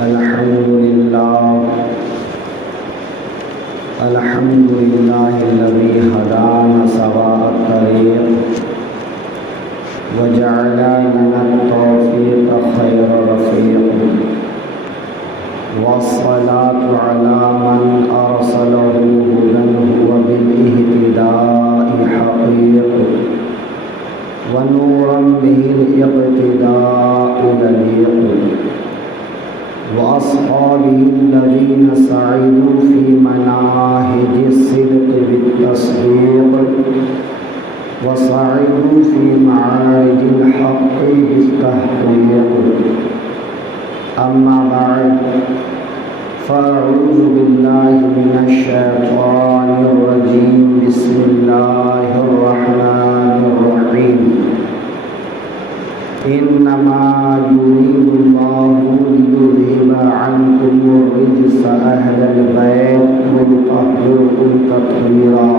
الحمد لله الذي هدانا سواء الطريق وجعل لنا التوفيق خير رفيق، والصلاة على من أرسله هدى وبالاهتداء حقيق، ونورا به الاقتداء دليق، وأصحابه الذين سعدوا في مناهج الصدق بالتصديق، وسعدوا في معارج الحق بالتحقيق. أما بعد، فأعوذ بالله من الشيطان الرجيم. بسم الله الرحمن الرحيم. إنما يريد الله ليذهب عنكم الرجس أهل البيت ويطهركم تطهيرا.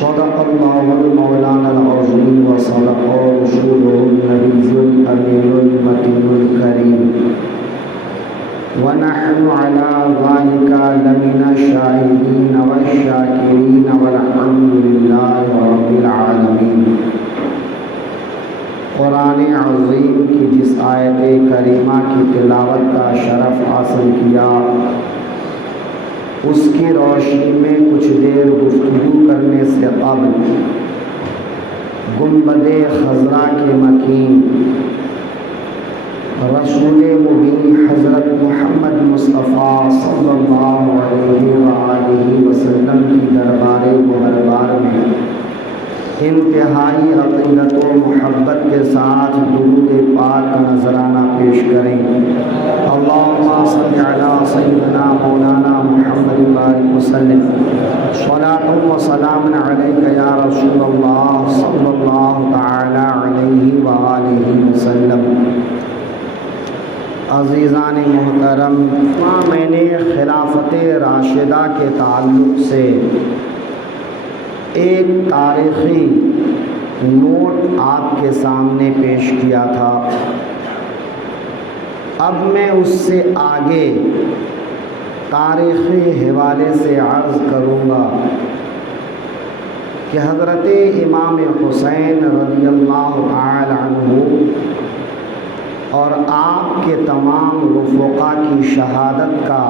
صدق الله المولانا العظيم وصدق رسوله النبي الأمين المتين الكريم، ونحن على ذلك لمن الشاهدين والشاكرين، والحمد لله رب العالمين. قرآن عظیم کی جس آیت کریمہ کی تلاوت کا شرف حاصل کیا، اس کی روشنی میں کچھ دیر گفتگو کرنے سے قبل گنبد خضرا کے مکین رسول مبین حضرت محمد مصطفیٰ صلی اللہ علیہ وآلہ وسلم کی دربار مہربان میں انتہائی عقیدت و محبت کے ساتھ درود پاک کا نذرانہ پیش کریں. اللہم صل علی سیدنا مولانا محمد بارک وسلم. صلاۃ و سلام علیک یا رسول اللہ صلی اللہ تعالی علیہ وآلہ وسلم. عزیزان محترم، میں نے خلافت راشدہ کے تعلق سے ایک تاریخی نوٹ آپ کے سامنے پیش کیا تھا. اب میں اس سے آگے تاریخی حوالے سے عرض کروں گا کہ حضرت امام حسین رضی اللہ تعالی عنہ اور آپ کے تمام رفقا کی شہادت کا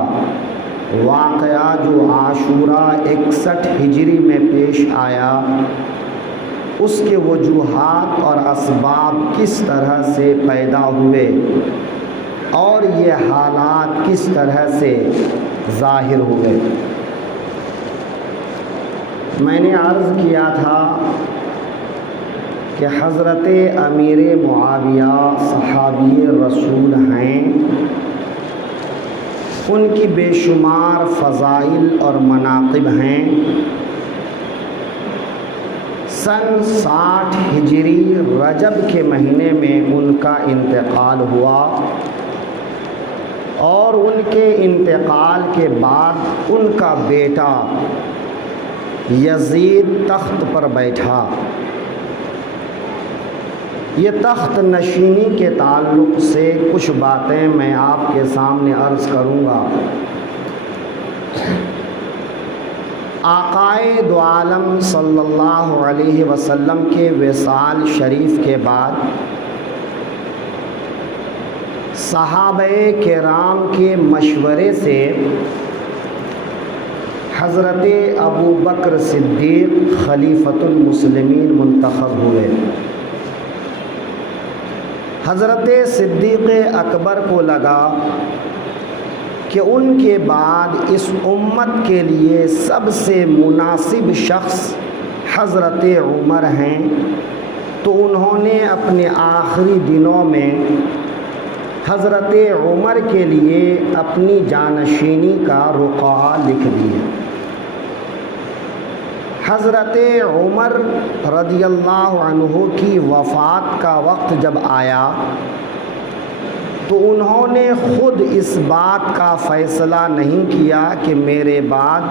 واقعہ جو عاشوراء 61 ہجری میں پیش آیا، اس کے وجوہات اور اسباب کس طرح سے پیدا ہوئے اور یہ حالات کس طرح سے ظاہر ہوئے. میں نے عرض کیا تھا کہ حضرت امیر معاویہ صحابی رسول ہیں، ان کی بے شمار فضائل اور مناقب ہیں. سن 60 ہجری رجب کے مہینے میں ان کا انتقال ہوا، اور ان کے انتقال کے بعد ان کا بیٹا یزید تخت پر بیٹھا. یہ تخت نشینی کے تعلق سے کچھ باتیں میں آپ کے سامنے عرض کروں گا. آقائے دو عالم صلی اللہ علیہ وسلم کے وصال شریف کے بعد صحابہ کرام کے مشورے سے حضرت ابو بکر صدیق خلیفۃ المسلمین منتخب ہوئے. حضرت صدیق اکبر کو لگا کہ ان کے بعد اس امت کے لیے سب سے مناسب شخص حضرت عمر ہیں، تو انہوں نے اپنے آخری دنوں میں حضرت عمر کے لیے اپنی جانشینی کا رقعہ لکھ دیے. حضرت عمر رضی اللہ عنہ کی وفات کا وقت جب آیا تو انہوں نے خود اس بات کا فیصلہ نہیں کیا کہ میرے بعد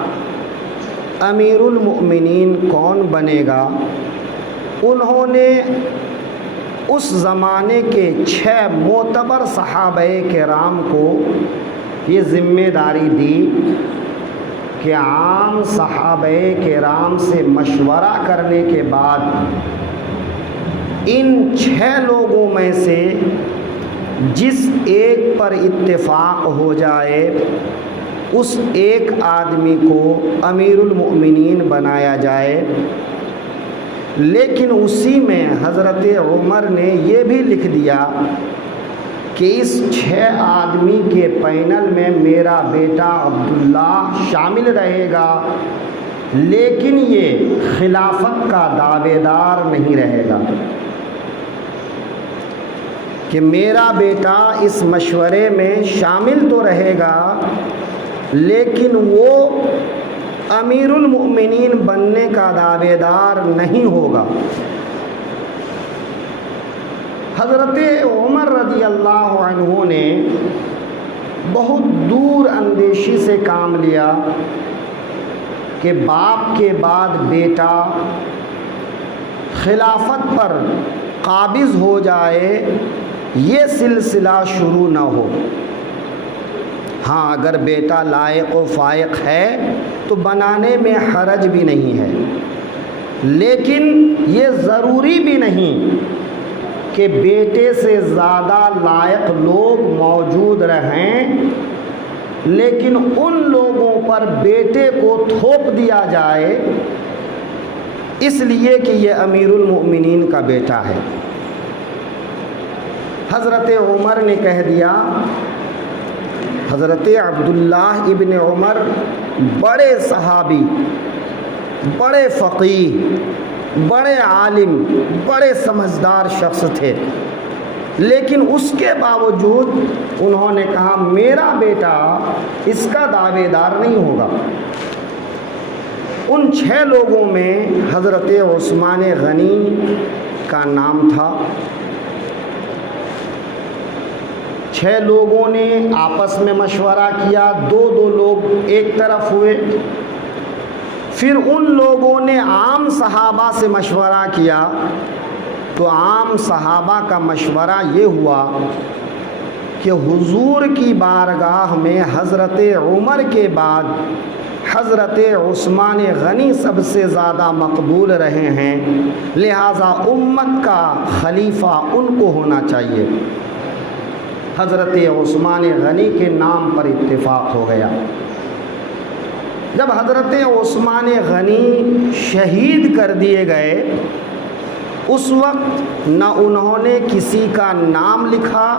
امیر المؤمنین کون بنے گا. انہوں نے اس زمانے کے 6 معتبر صحابہ کرام کو یہ ذمہ داری دی کہ عام صحابہ کرام سے مشورہ کرنے کے بعد ان 6 لوگوں میں سے جس ایک پر اتفاق ہو جائے اس ایک آدمی کو امیر المؤمنین بنایا جائے۔ لیکن اسی میں حضرت عمر نے یہ بھی لکھ دیا کہ اس 6 آدمی کے پینل میں میرا بیٹا عبداللہ شامل رہے گا، لیکن یہ خلافت کا دعوے دار نہیں رہے گا، کہ میرا بیٹا اس مشورے میں شامل تو رہے گا لیکن وہ امیر المؤمنین بننے کا دعوے دار نہیں ہوگا۔ حضرت عمر رضی اللہ عنہ نے بہت دور اندیشی سے کام لیا کہ باپ کے بعد بیٹا خلافت پر قابض ہو جائے، یہ سلسلہ شروع نہ ہو۔ ہاں اگر بیٹا لائق و فائق ہے تو بنانے میں حرج بھی نہیں ہے، لیکن یہ ضروری بھی نہیں کہ بیٹے سے زیادہ لائق لوگ موجود رہیں، لیکن ان لوگوں پر بیٹے کو تھوپ دیا جائے اس لیے کہ یہ امیر المؤمنین کا بیٹا ہے۔ حضرت عمر نے کہہ دیا، حضرت عبداللہ ابن عمر بڑے صحابی، بڑے فقیہ، بڑے عالم، بڑے سمجھدار شخص تھے، لیکن اس کے باوجود انہوں نے کہا میرا بیٹا اس کا دعوے دار نہیں ہوگا۔ ان 6 لوگوں میں حضرت عثمان غنی کا نام تھا۔ 6 لوگوں نے آپس میں مشورہ کیا، 2 لوگ ایک طرف ہوئے، پھر ان لوگوں نے عام صحابہ سے مشورہ کیا، تو عام صحابہ کا مشورہ یہ ہوا کہ حضور کی بارگاہ میں حضرت عمر کے بعد حضرت عثمان غنی سب سے زیادہ مقبول رہے ہیں، لہذا امت کا خلیفہ ان کو ہونا چاہیے۔ حضرت عثمان غنی کے نام پر اتفاق ہو گیا۔ جب حضرت عثمان غنی شہید کر دیے گئے، اس وقت نہ انہوں نے کسی کا نام لکھا،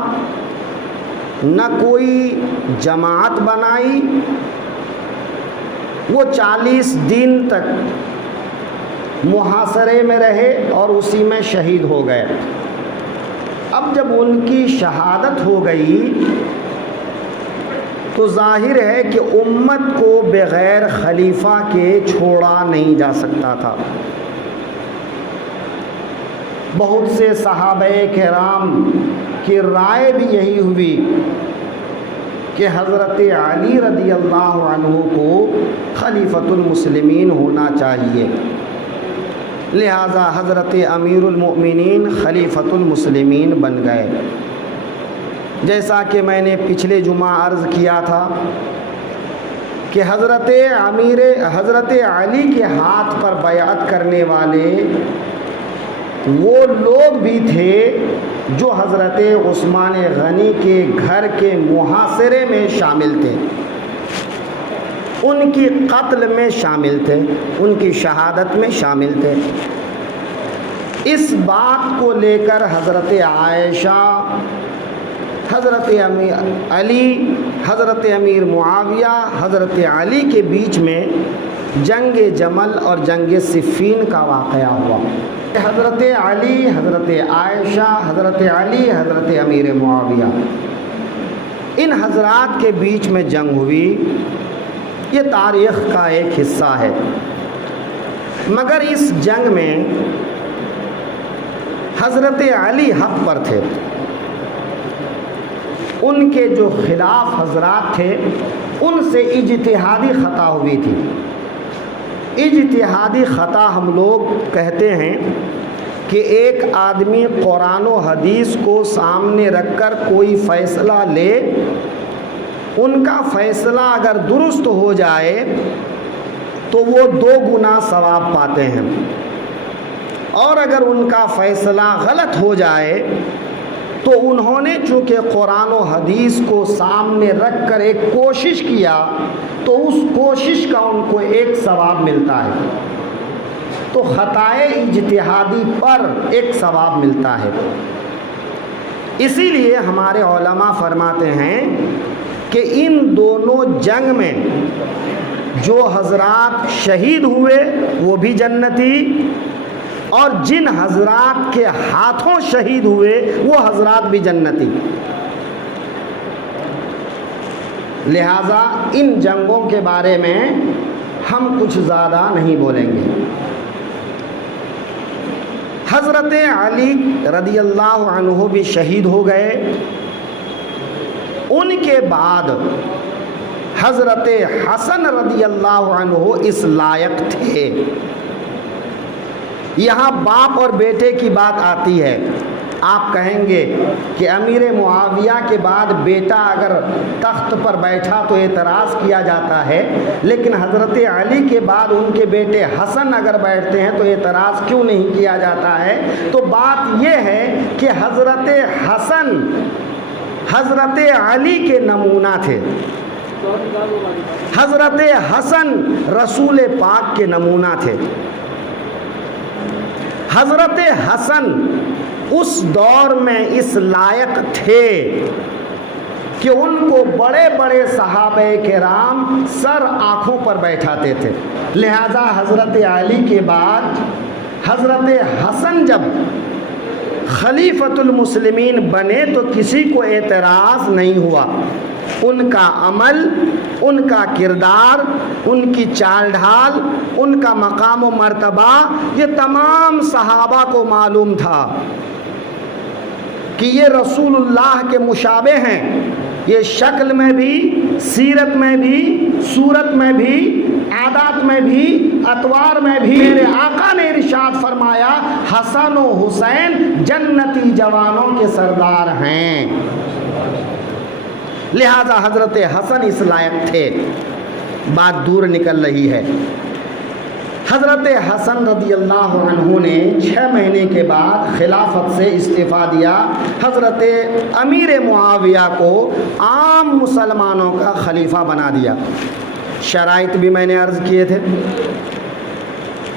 نہ کوئی جماعت بنائی، وہ 40 دن تک محاصرے میں رہے اور اسی میں شہید ہو گئے۔ اب جب ان کی شہادت ہو گئی تو ظاہر ہے کہ امت کو بغیر خلیفہ کے چھوڑا نہیں جا سکتا تھا۔ بہت سے صحابہ کرام کی رائے بھی یہی ہوئی کہ حضرت علی رضی اللہ عنہ کو خلیفۃ المسلمین ہونا چاہیے، لہذا حضرت امیر المؤمنین خلیفۃ المسلمین بن گئے۔ جیسا کہ میں نے پچھلے جمعہ عرض کیا تھا کہ حضرت علی کے ہاتھ پر بیعت کرنے والے وہ لوگ بھی تھے جو حضرت عثمان غنی کے گھر کے محاصرے میں شامل تھے، ان کی قتل میں شامل تھے، ان کی شہادت میں شامل تھے۔ اس بات کو لے کر حضرت عائشہ، حضرت علی، حضرت امیر معاویہ، حضرت علی کے بیچ میں جنگ جمل اور جنگ صفین کا واقعہ ہوا۔ حضرت علی، حضرت عائشہ، حضرت علی، حضرت امیر معاویہ، ان حضرات کے بیچ میں جنگ ہوئی، یہ تاریخ کا ایک حصہ ہے۔ مگر اس جنگ میں حضرت علی حق پر تھے، ان کے جو خلاف حضرات تھے ان سے اجتہادی خطا ہوئی تھی۔ اجتہادی خطا ہم لوگ کہتے ہیں کہ ایک آدمی قرآن و حدیث کو سامنے رکھ کر کوئی فیصلہ لے، ان کا فیصلہ اگر درست ہو جائے تو وہ 2 گنا ثواب پاتے ہیں، اور اگر ان کا فیصلہ غلط ہو جائے تو انہوں نے چونکہ قرآن و حدیث کو سامنے رکھ کر ایک کوشش کیا تو اس کوشش کا ان کو 1 ثواب ملتا ہے، تو خطائے اجتہادی پر 1 ثواب ملتا ہے۔ اسی لیے ہمارے علماء فرماتے ہیں کہ ان دونوں جنگ میں جو حضرات شہید ہوئے وہ بھی جنتی، اور جن حضرات کے ہاتھوں شہید ہوئے وہ حضرات بھی جنتی۔ لہذا ان جنگوں کے بارے میں ہم کچھ زیادہ نہیں بولیں گے۔ حضرت علی رضی اللہ عنہ بھی شہید ہو گئے، ان کے بعد حضرت حسن رضی اللہ عنہ اس لائق تھے۔ یہاں باپ اور بیٹے کی بات آتی ہے۔ آپ کہیں گے کہ امیر معاویہ کے بعد بیٹا اگر تخت پر بیٹھا تو اعتراض کیا جاتا ہے، لیکن حضرت علی کے بعد ان کے بیٹے حسن اگر بیٹھتے ہیں تو اعتراض کیوں نہیں کیا جاتا ہے؟ تو بات یہ ہے کہ حضرت حسن حضرت علی کے نمونہ تھے، حضرت حسن رسول پاک کے نمونہ تھے۔ حضرت حسن اس دور میں اس لائق تھے کہ ان کو بڑے بڑے صحابہ کرام سر آنکھوں پر بیٹھاتے تھے، لہذا حضرت علی کے بعد حضرت حسن جب خلیفۃ المسلمین بنے تو کسی کو اعتراض نہیں ہوا۔ ان کا عمل، ان کا کردار، ان کی چال ڈھال، ان کا مقام و مرتبہ یہ تمام صحابہ کو معلوم تھا کہ یہ رسول اللہ کے مشابہ ہیں، یہ شکل میں بھی، سیرت میں بھی، صورت میں بھی، عادات میں بھی، اطوار میں بھی۔ میرے آقا نے ارشاد فرمایا حسن و حسین جنتی جوانوں کے سردار ہیں، لہذا حضرت حسن اس لائق تھے۔ بات دور نکل رہی ہے۔ حضرت حسن رضی اللہ عنہ نے 6 مہینے کے بعد خلافت سے استعفیٰ دیا، حضرت امیر معاویہ کو عام مسلمانوں کا خلیفہ بنا دیا۔ شرائط بھی میں نے عرض کیے تھے۔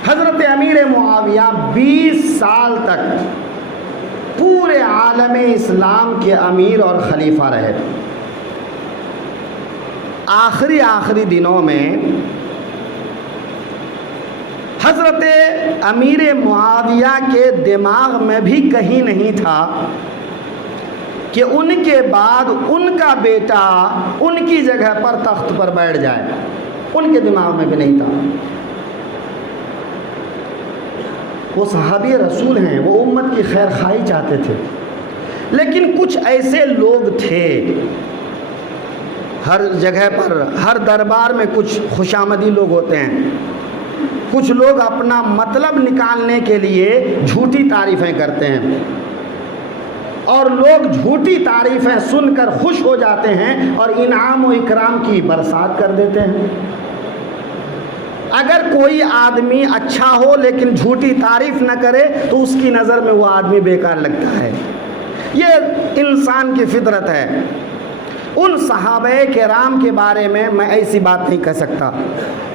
حضرت امیر معاویہ 20 سال تک پورے عالم اسلام کے امیر اور خلیفہ رہے۔ آخری دنوں میں حضرت امیر معاویہ کے دماغ میں بھی کہیں نہیں تھا کہ ان کے بعد ان کا بیٹا ان کی جگہ پر تخت پر بیٹھ جائے، ان کے دماغ میں بھی نہیں تھا۔ وہ صحابی رسول ہیں، وہ امت کی خیر خواہی چاہتے تھے، لیکن کچھ ایسے لوگ تھے، ہر جگہ پر ہر دربار میں کچھ خوشامدی لوگ ہوتے ہیں، کچھ لوگ اپنا مطلب نکالنے کے لیے جھوٹی تعریفیں کرتے ہیں، اور لوگ جھوٹی تعریفیں سن کر خوش ہو جاتے ہیں اور انعام و اکرام کی برسات کر دیتے ہیں۔ اگر کوئی آدمی اچھا ہو لیکن جھوٹی تعریف نہ کرے تو اس کی نظر میں وہ آدمی بیکار لگتا ہے، یہ انسان کی فطرت ہے۔ ان صحابہ کرام کے بارے میں ایسی بات نہیں کہہ سکتا،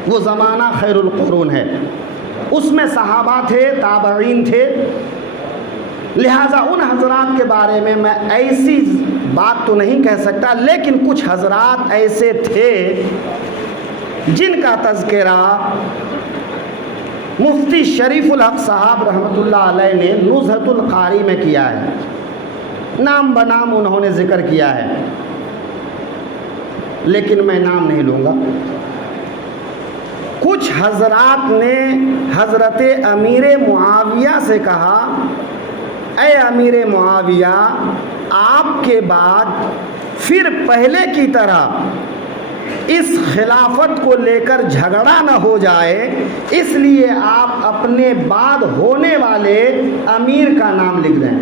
وہ زمانہ خیر القرون ہے، اس میں صحابہ تھے، تابعین تھے، لہٰذا ان حضرات کے بارے میں ایسی بات تو نہیں کہہ سکتا، لیکن کچھ حضرات ایسے تھے جن کا تذکرہ مفتی شریف الحق صاحب رحمۃ اللہ علیہ نے نزہۃ القاری میں کیا ہے، نام بنام انہوں نے ذکر کیا ہے، لیکن میں نام نہیں لوں گا۔ کچھ حضرات نے حضرت امیر معاویہ سے کہا، اے امیر معاویہ، آپ کے بعد پھر پہلے کی طرح اس خلافت کو لے کر جھگڑا نہ ہو جائے، اس لیے آپ اپنے بعد ہونے والے امیر کا نام لکھ دیں۔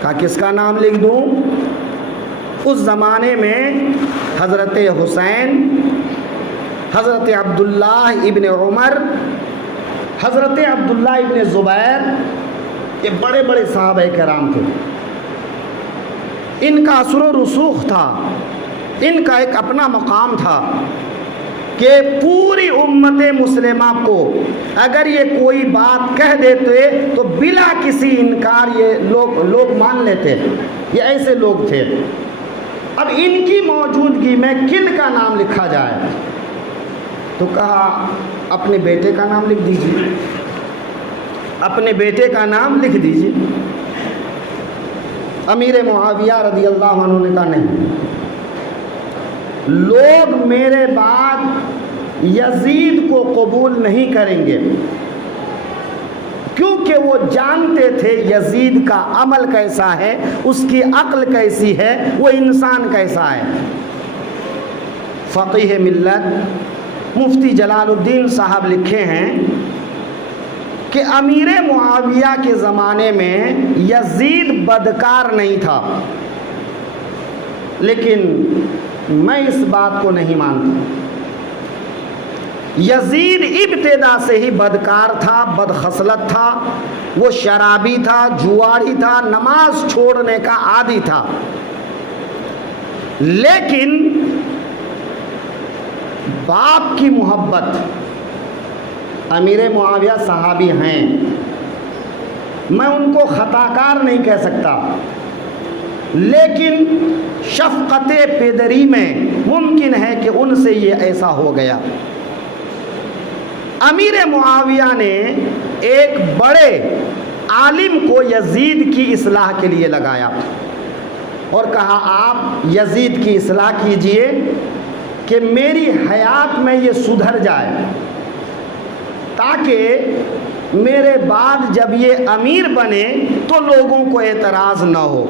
کہا کس کا نام لکھ دوں؟ اس زمانے میں حضرت حسین، حضرت عبداللہ ابن عمر، حضرت عبداللہ ابن زبیر، یہ بڑے بڑے صحابہ کرام تھے۔ ان کا اثر و رسوخ تھا، ان کا ایک اپنا مقام تھا کہ پوری امت مسلمہ کو اگر یہ کوئی بات کہہ دیتے تو بلا کسی انکار یہ لوگ مان لیتے۔ یہ ایسے لوگ تھے۔ اب ان کی موجودگی میں کن کا نام لکھا جائے؟ تو کہا اپنے بیٹے کا نام لکھ دیجیے، اپنے بیٹے کا نام لکھ دیجیے۔ امیر معاویہ رضی اللہ عنہ نے کہا نہیں، لوگ میرے بعد یزید کو قبول نہیں کریں گے، کیونکہ وہ جانتے تھے یزید کا عمل کیسا ہے، اس کی عقل کیسی ہے، وہ انسان کیسا ہے۔ فقیہ ملت مفتی جلال الدین صاحب لکھے ہیں کہ امیر معاویہ کے زمانے میں یزید بدکار نہیں تھا، لیکن میں اس بات کو نہیں مانتا۔ یزید ابتدا سے ہی بدکار تھا، بدخصلت تھا، وہ شرابی تھا، جواری تھا، نماز چھوڑنے کا عادی تھا، لیکن باپ کی محبت، امیر معاویہ صحابی ہیں، میں ان کو خطا کار نہیں کہہ سکتا، لیکن شفقت پدری میں ممکن ہے کہ ان سے یہ ایسا ہو گیا۔ امیر معاویہ نے ایک بڑے عالم کو یزید کی اصلاح کے لیے لگایا اور کہا آپ یزید کی اصلاح کیجئے کہ میری حیات میں یہ سدھر جائے، تاکہ میرے بعد جب یہ امیر بنے تو لوگوں کو اعتراض نہ ہو،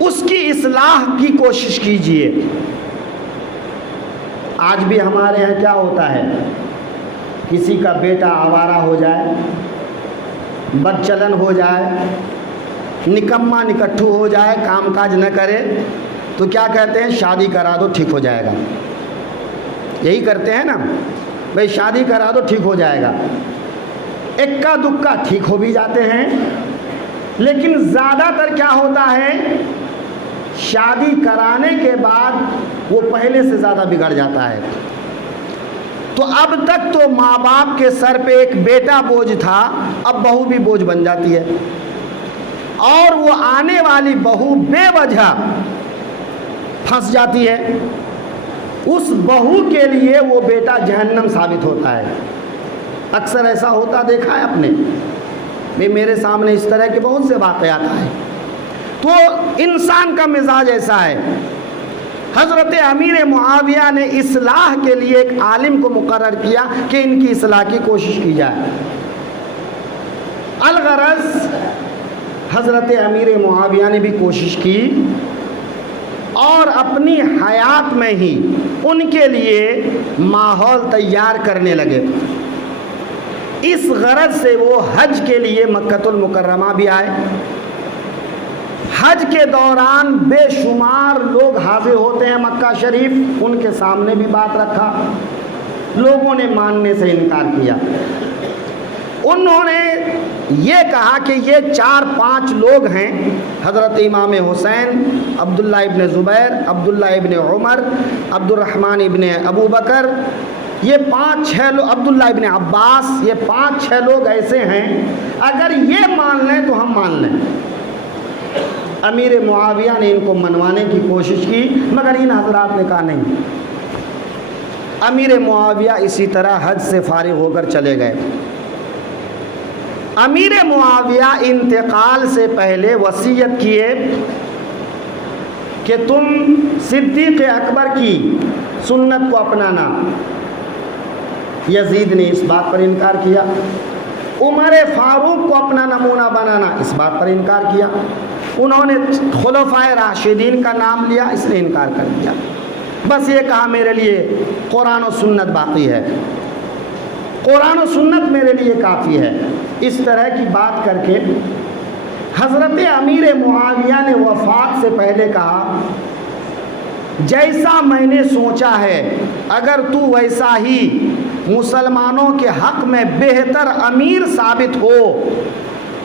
اس کی اصلاح کی کوشش کیجئے۔ آج بھی ہمارے یہاں کیا ہوتا ہے، کسی کا بیٹا آوارہ ہو جائے، بدچلن ہو جائے، نکما نکٹھو ہو جائے، کام کاج نہ کرے تو کیا کہتے ہیں؟ شادی کرا دو ٹھیک ہو جائے گا۔ یہی کرتے ہیں نا، بھئی شادی کرا دو ٹھیک ہو جائے گا۔ اکا دکا ٹھیک ہو بھی جاتے ہیں، لیکن زیادہ تر کیا ہوتا ہے، شادی کرانے کے بعد وہ پہلے سے زیادہ بگڑ جاتا ہے۔ تو اب تک تو ماں باپ کے سر پہ ایک بیٹا بوجھ تھا، اب بہو بھی بوجھ بن جاتی ہے، اور وہ آنے والی بہو بے وجہ پھنس جاتی ہے، اس بہو کے لیے وہ بیٹا جہنم ثابت ہوتا ہے۔ اکثر ایسا ہوتا دیکھا ہے آپ نے، میرے سامنے اس طرح کے بہت سے واقعات آئے۔ تو انسان کا مزاج ایسا ہے۔ حضرت امیر معاویہ نے اصلاح کے لیے ایک عالم کو مقرر کیا کہ ان کی اصلاح کی کوشش کی جائے۔ الغرض حضرت امیر معاویہ نے بھی کوشش کی اور اپنی حیات میں ہی ان کے لیے ماحول تیار کرنے لگے۔ اس غرض سے وہ حج کے لیے مکۃ المکرمہ بھی آئے۔ حج کے دوران بے شمار لوگ حاضر ہوتے ہیں مکہ شریف، ان کے سامنے بھی بات رکھا، لوگوں نے ماننے سے انکار کیا۔ انہوں نے یہ کہا کہ یہ 4-5 لوگ ہیں، حضرت امام حسین، عبداللہ ابن زبیر، عبداللہ ابن عمر، عبد الرحمن ابن ابو بکر، یہ 5-6 لوگ، عبداللہ ابن عباس، یہ 5-6 لوگ ایسے ہیں، اگر یہ مان لیں تو ہم مان لیں۔ امیر معاویہ نے ان کو منوانے کی کوشش کی، مگر ان حضرات نے کہا نہیں۔ امیر معاویہ اسی طرح حج سے فارغ ہو کر چلے گئے۔ امیر معاویہ انتقال سے پہلے وصیت کیے کہ تم صدیق اکبر کی سنت کو اپنانا۔ یزید نے اس بات پر انکار کیا۔ عمر فاروق کو اپنا نمونہ بنانا، اس بات پر انکار کیا۔ انہوں نے خلفائے راشدین کا نام لیا، اس نے انکار کر دیا، بس یہ کہا میرے لیے قرآن و سنت باقی ہے، قرآن و سنت میرے لیے کافی ہے۔ اس طرح کی بات کر کے حضرت امیر معاویہ نے وفات سے پہلے کہا جیسا میں نے سوچا ہے اگر تو ویسا ہی مسلمانوں کے حق میں بہتر امیر ثابت ہو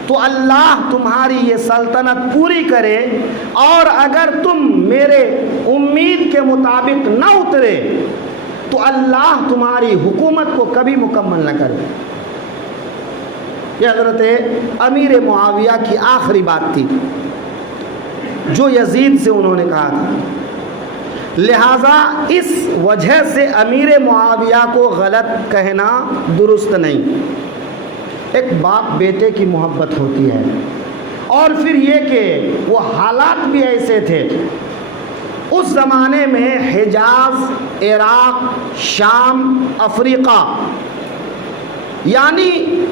تو اللہ تمہاری یہ سلطنت پوری کرے، اور اگر تم میرے امید کے مطابق نہ اترے تو اللہ تمہاری حکومت کو کبھی مکمل نہ کرے۔ یہ حضرت امیر معاویہ کی آخری بات تھی جو یزید سے انہوں نے کہا تھا، لہٰذا اس وجہ سے امیر معاویہ کو غلط کہنا درست نہیں۔ ایک باپ بیٹے کی محبت ہوتی ہے، اور پھر یہ کہ وہ حالات بھی ایسے تھے اس زمانے میں، حجاز، عراق، شام، افریقہ یعنی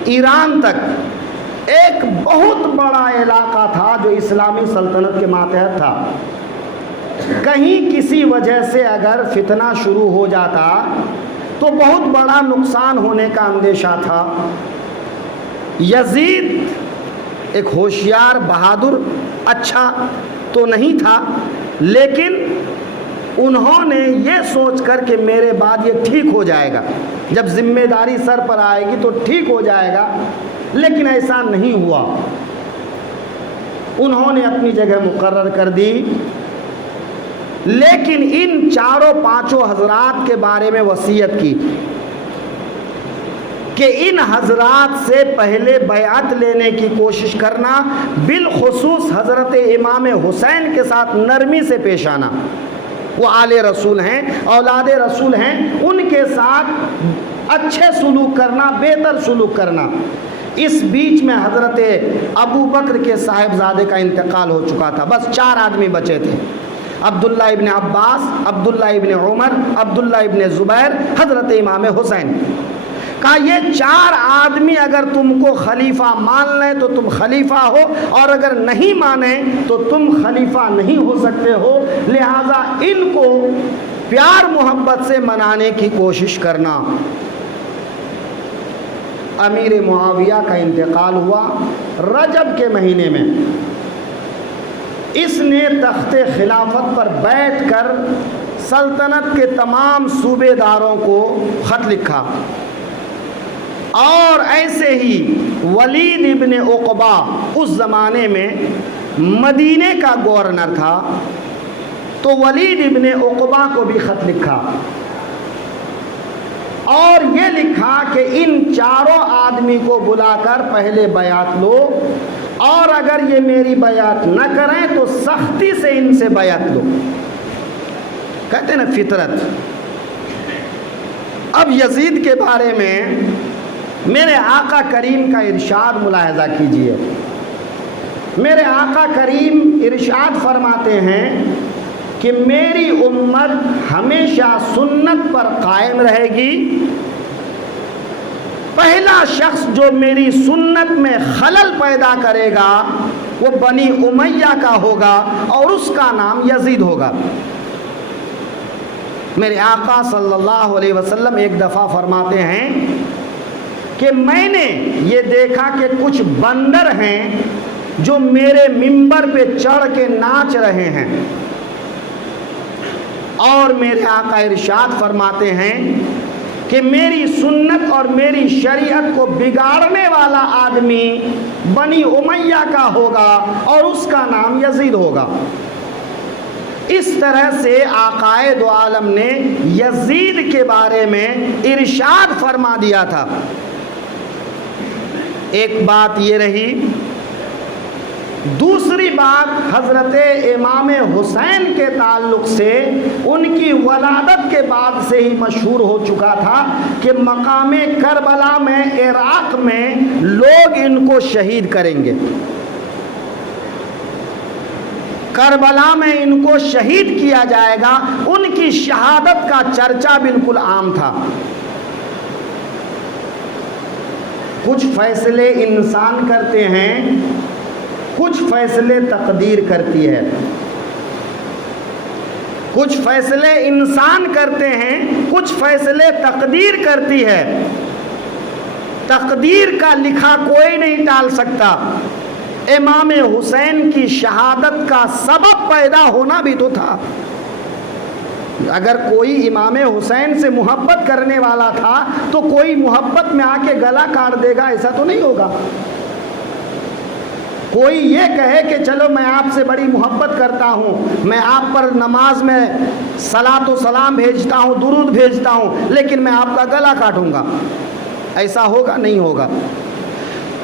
ایران تک ایک بہت بڑا علاقہ تھا جو اسلامی سلطنت کے ماتحت تھا۔ کہیں کسی وجہ سے اگر فتنہ شروع ہو جاتا تو بہت بڑا نقصان ہونے کا اندیشہ تھا۔ یزید ایک ہوشیار، بہادر، اچھا تو نہیں تھا، لیکن انہوں نے یہ سوچ کر کہ میرے بعد یہ ٹھیک ہو جائے گا، جب ذمہ داری سر پر آئے گی تو ٹھیک ہو جائے گا، لیکن ایسا نہیں ہوا۔ انہوں نے اپنی جگہ مقرر کر دی، لیکن ان چاروں پانچوں حضرات کے بارے میں وصیت کی کہ ان حضرات سے پہلے بیعت لینے کی کوشش کرنا، بالخصوص حضرت امام حسین کے ساتھ نرمی سے پیش آنا۔ وہ آل رسول ہیں، اولاد رسول ہیں، ان کے ساتھ اچھے سلوک کرنا، بہتر سلوک کرنا۔ اس بیچ میں حضرت ابو بکر کے صاحبزادے کا انتقال ہو چکا تھا، بس 4 آدمی بچے تھے، عبداللہ ابن عباس، عبداللہ ابن عمر، عبداللہ ابن زبیر، حضرت امام حسین۔ کہا یہ 4 آدمی اگر تم کو خلیفہ مان لیں تو تم خلیفہ ہو، اور اگر نہیں مانیں تو تم خلیفہ نہیں ہو سکتے ہو، لہذا ان کو پیار محبت سے منانے کی کوشش کرنا۔ امیر معاویہ کا انتقال ہوا رجب کے مہینے میں۔ اس نے تخت خلافت پر بیٹھ کر سلطنت کے تمام صوبے داروں کو خط لکھا، اور ایسے ہی ولید ابن عقبہ اس زمانے میں مدینے کا گورنر تھا، تو ولید ابن عقبہ کو بھی خط لکھا، اور یہ لکھا کہ ان 4 آدمی کو بلا کر پہلے بیعت لو، اور اگر یہ میری بیعت نہ کریں تو سختی سے ان سے بیعت لو۔ کہتے ہیں نا فطرت۔ اب یزید کے بارے میں میرے آقا کریم کا ارشاد ملاحظہ کیجئے۔ میرے آقا کریم ارشاد فرماتے ہیں کہ میری امت ہمیشہ سنت پر قائم رہے گی، پہلا شخص جو میری سنت میں خلل پیدا کرے گا وہ بنی امیہ کا ہوگا، اور اس کا نام یزید ہوگا۔ میرے آقا صلی اللہ علیہ وسلم ایک دفعہ فرماتے ہیں کہ میں نے یہ دیکھا کہ کچھ بندر ہیں جو میرے منبر پہ چڑھ کے ناچ رہے ہیں، اور میرے آقا ارشاد فرماتے ہیں کہ میری سنت اور میری شریعت کو بگاڑنے والا آدمی بنی امیہ کا ہوگا، اور اس کا نام یزید ہوگا۔ اس طرح سے آقائے دو عالم نے یزید کے بارے میں ارشاد فرما دیا تھا۔ ایک بات یہ رہی، دوسری بات حضرت امام حسین کے تعلق سے ان کی ولادت کے بعد سے ہی مشہور ہو چکا تھا کہ مقام کربلا میں، عراق میں لوگ ان کو شہید کریں گے، کربلا میں ان کو شہید کیا جائے گا۔ ان کی شہادت کا چرچا بالکل عام تھا۔ کچھ فیصلے انسان کرتے ہیں، کچھ فیصلے تقدیر کرتی ہے، کچھ فیصلے انسان کرتے ہیں، کچھ فیصلے تقدیر کرتی ہے۔ تقدیر کا لکھا کوئی نہیں ٹال سکتا۔ امام حسین کی شہادت کا سبب پیدا ہونا بھی تو تھا۔ اگر کوئی امام حسین سے محبت کرنے والا تھا تو کوئی محبت میں آ کے گلا کاٹ دے گا، ایسا تو نہیں ہوگا۔ کوئی یہ کہے کہ چلو میں آپ سے بڑی محبت کرتا ہوں، میں آپ پر نماز میں صلاۃ و سلام بھیجتا ہوں، درود بھیجتا ہوں، لیکن میں آپ کا گلا کاٹوں گا، ایسا ہوگا؟ نہیں ہوگا۔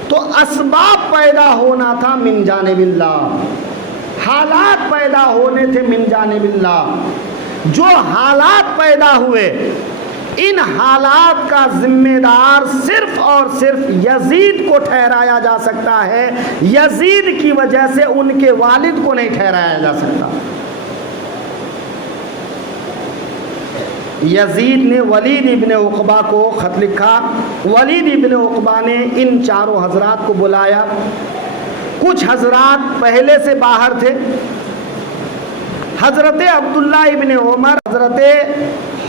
تو اسباب پیدا ہونا تھا من جانب اللہ، حالات پیدا ہونے تھے من جانب اللہ۔ جو حالات پیدا ہوئے، ان حالات کا ذمہ دار صرف اور صرف یزید کو ٹھہرایا جا سکتا ہے، یزید کی وجہ سے ان کے والد کو نہیں ٹھہرایا جا سکتا۔ یزید نے ولید ابن عقبہ کو خط لکھا، ولید ابن عقبہ نے ان چاروں حضرات کو بلایا۔ کچھ حضرات پہلے سے باہر تھے، حضرت عبداللہ ابن عمر، حضرت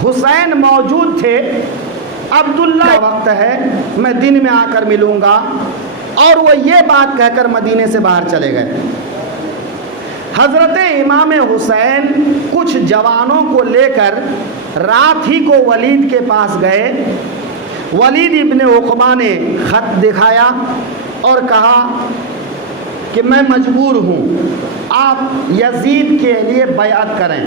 حسین موجود تھے۔ عبداللہ وقت ہے، میں دن میں آ کر ملوں گا، اور وہ یہ بات کہہ کر مدینے سے باہر چلے گئے۔ حضرت امام حسین کچھ جوانوں کو لے کر رات ہی کو ولید کے پاس گئے۔ ولید ابن عقبہ نے خط دکھایا اور کہا کہ میں مجبور ہوں، آپ یزید کے لیے بیعت کریں۔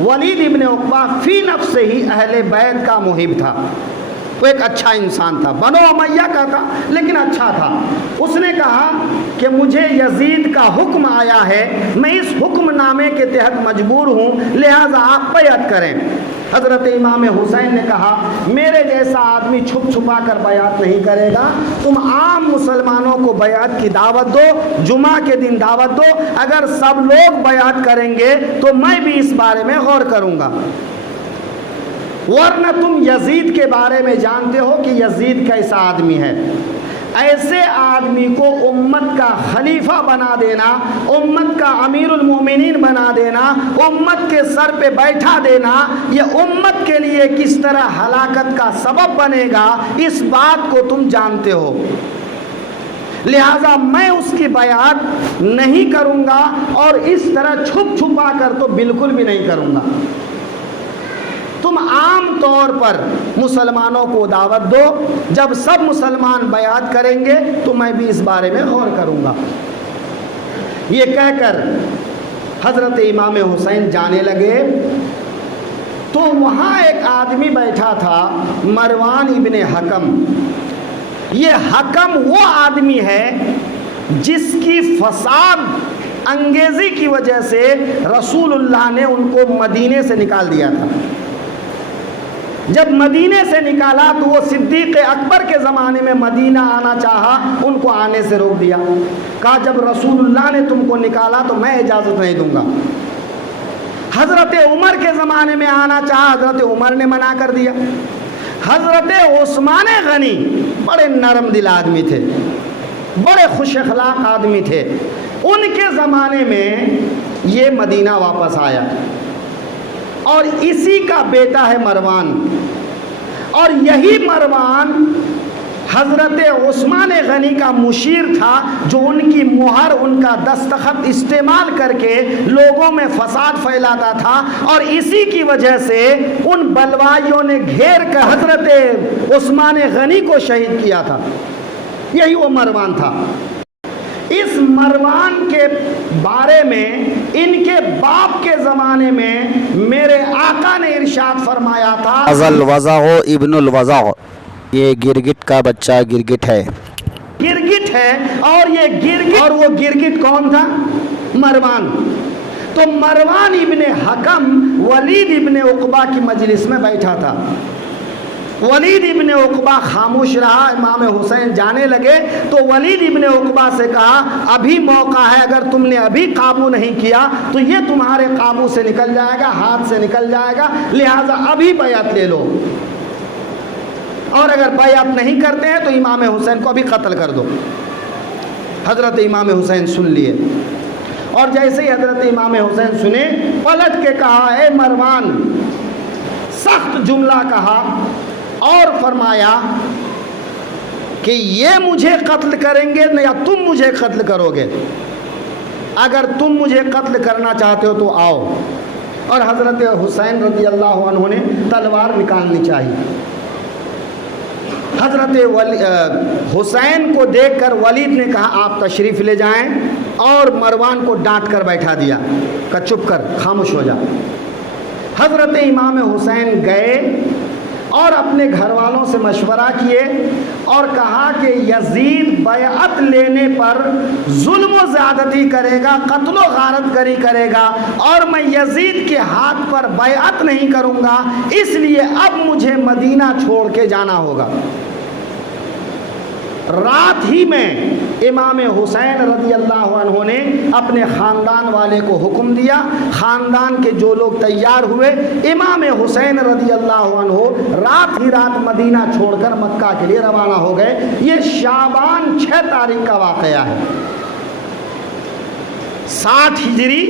ولید ابن عقبہ فی نفس ہی اہل بیت کا محب تھا، وہ ایک اچھا انسان تھا، بنو امیہ کا تھا لیکن اچھا تھا۔ اس نے کہا کہ مجھے یزید کا حکم آیا ہے، میں اس حکم نامے کے تحت مجبور ہوں، لہذا آپ بیعت کریں۔ حضرت امام حسین نے کہا میرے جیسا آدمی چھپ چھپا کر بیعت نہیں کرے گا، تم عام مسلمانوں کو بیعت کی دعوت دو، جمعہ کے دن دعوت دو، اگر سب لوگ بیعت کریں گے تو میں بھی اس بارے میں غور کروں گا، ورنہ تم یزید کے بارے میں جانتے ہو کہ یزید کیسا آدمی ہے۔ ایسے آدمی کو امت کا خلیفہ بنا دینا، امت کا امیر المومنین بنا دینا، امت کے سر پہ بیٹھا دینا، یہ امت کے لیے کس طرح ہلاکت کا سبب بنے گا، اس بات کو تم جانتے ہو، لہذا میں اس کی بیعت نہیں کروں گا، اور اس طرح چھپ چھپا کر تو بالکل بھی نہیں کروں گا۔ تم عام طور پر مسلمانوں کو دعوت دو، جب سب مسلمان بیعت کریں گے تو میں بھی اس بارے میں غور کروں گا۔ یہ کہہ کر حضرت امام حسین جانے لگے تو وہاں ایک آدمی بیٹھا تھا، مروان ابن حکم۔ یہ حکم وہ آدمی ہے جس کی فساد انگیزی کی وجہ سے رسول اللہ نے ان کو مدینے سے نکال دیا تھا۔ جب مدینے سے نکالا تو وہ صدیق اکبر کے زمانے میں مدینہ آنا چاہا، ان کو آنے سے روک دیا، کہا جب رسول اللہ نے تم کو نکالا تو میں اجازت نہیں دوں گا۔ حضرت عمر کے زمانے میں آنا چاہا، حضرت عمر نے منع کر دیا۔ حضرت عثمان غنی بڑے نرم دل آدمی تھے، بڑے خوش اخلاق آدمی تھے، ان کے زمانے میں یہ مدینہ واپس آیا، اور اسی کا بیٹا ہے مروان، اور یہی مروان حضرت عثمان غنی کا مشیر تھا، جو ان کی مہر، ان کا دستخط استعمال کر کے لوگوں میں فساد پھیلاتا تھا، اور اسی کی وجہ سے ان بلوائیوں نے گھیر کر حضرت عثمان غنی کو شہید کیا تھا۔ یہی وہ مروان تھا۔ اس مروان کے بارے میں ان کے باپ کے زمانے میں میرے آقا نے ارشاد فرمایا تھا، الوضع ابن الوضع، یہ گرگٹ کا بچہ گرگٹ ہے، گرگٹ ہے، اور یہ گرگٹ، اور وہ گرگٹ کون تھا؟ مروان۔ تو مروان ابن حکم ولید ابن عقبہ کی مجلس میں بیٹھا تھا۔ ولید ابن عقبہ خاموش رہا، امام حسین جانے لگے تو ولید ابن عقبہ سے کہا ابھی موقع ہے، اگر تم نے ابھی قابو نہیں کیا تو یہ تمہارے قابو سے نکل جائے گا، ہاتھ سے نکل جائے گا، لہٰذا ابھی بیعت لے لو، اور اگر بیعت نہیں کرتے ہیں تو امام حسین کو ابھی قتل کر دو۔ حضرت امام حسین سن لیے، اور جیسے ہی حضرت امام حسین سنے پلٹ کے کہا اے مروان، سخت جملہ کہا اور فرمایا کہ یہ مجھے قتل کریں گے یا تم مجھے قتل کرو گے؟ اگر تم مجھے قتل کرنا چاہتے ہو تو آؤ۔ اور حضرت حسین رضی اللہ عنہ نے تلوار نکالنی چاہیے۔ حضرت حسین کو دیکھ کر ولید نے کہا آپ تشریف لے جائیں، اور مروان کو ڈانٹ کر بیٹھا دیا کہ چپ کر، خاموش ہو جا۔ حضرت امام حسین گئے اور اپنے گھر والوں سے مشورہ کیے اور کہا کہ یزید بیعت لینے پر ظلم و زیادتی کرے گا، قتل و غارت گری کرے گا، اور میں یزید کے ہاتھ پر بیعت نہیں کروں گا، اس لیے اب مجھے مدینہ چھوڑ کے جانا ہوگا۔ رات ہی میں امام حسین رضی اللہ عنہ نے اپنے خاندان والے کو حکم دیا، خاندان کے جو لوگ تیار ہوئے، امام حسین رضی اللہ عنہ رات ہی رات مدینہ چھوڑ کر مکہ کے لیے روانہ ہو گئے۔ یہ شعبان 6 تاریخ کا واقعہ ہے، 60 ہجری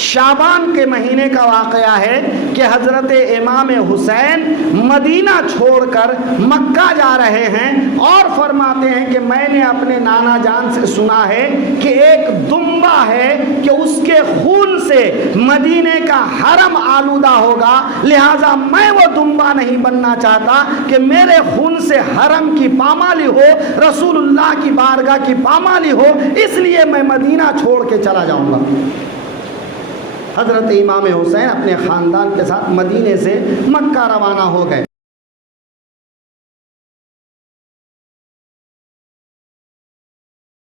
شعبان کے مہینے کا واقعہ ہے کہ حضرت امام حسین مدینہ چھوڑ کر مکہ جا رہے ہیں، اور فرماتے ہیں کہ میں نے اپنے نانا جان سے سنا ہے کہ ایک دمبا ہے کہ اس کے خون سے مدینے کا حرم آلودہ ہوگا، لہٰذا میں وہ دمبا نہیں بننا چاہتا کہ میرے خون سے حرم کی پامالی ہو، رسول اللہ کی بارگاہ کی پامالی ہو، اس لیے میں مدینہ چھوڑ کے چلا جاؤں گا۔ حضرت امام حسین اپنے خاندان کے ساتھ مدینے سے مکہ روانہ ہو گئے۔